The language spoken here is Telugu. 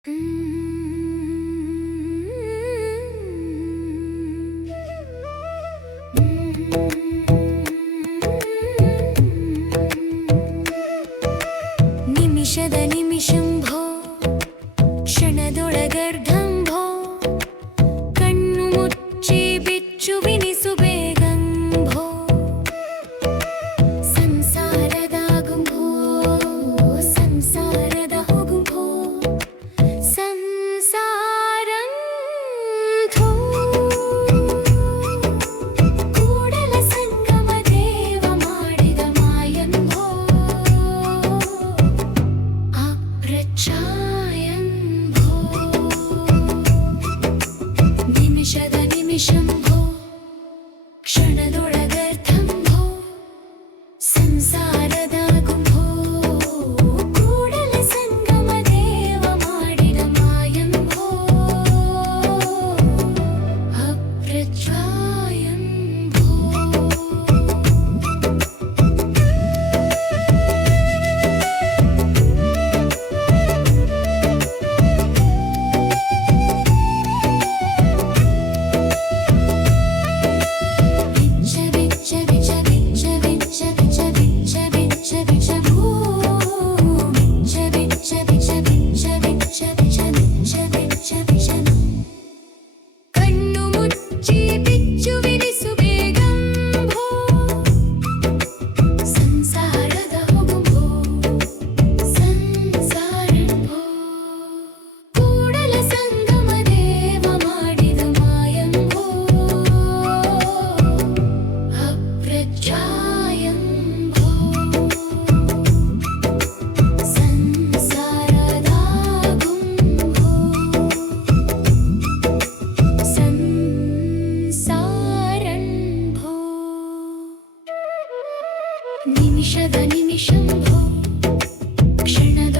నిమిషద నిమిషం शम्भो भो संसार ನಿಮಿಷದ ನಿಮಿಷ ಕ್ಷಣದ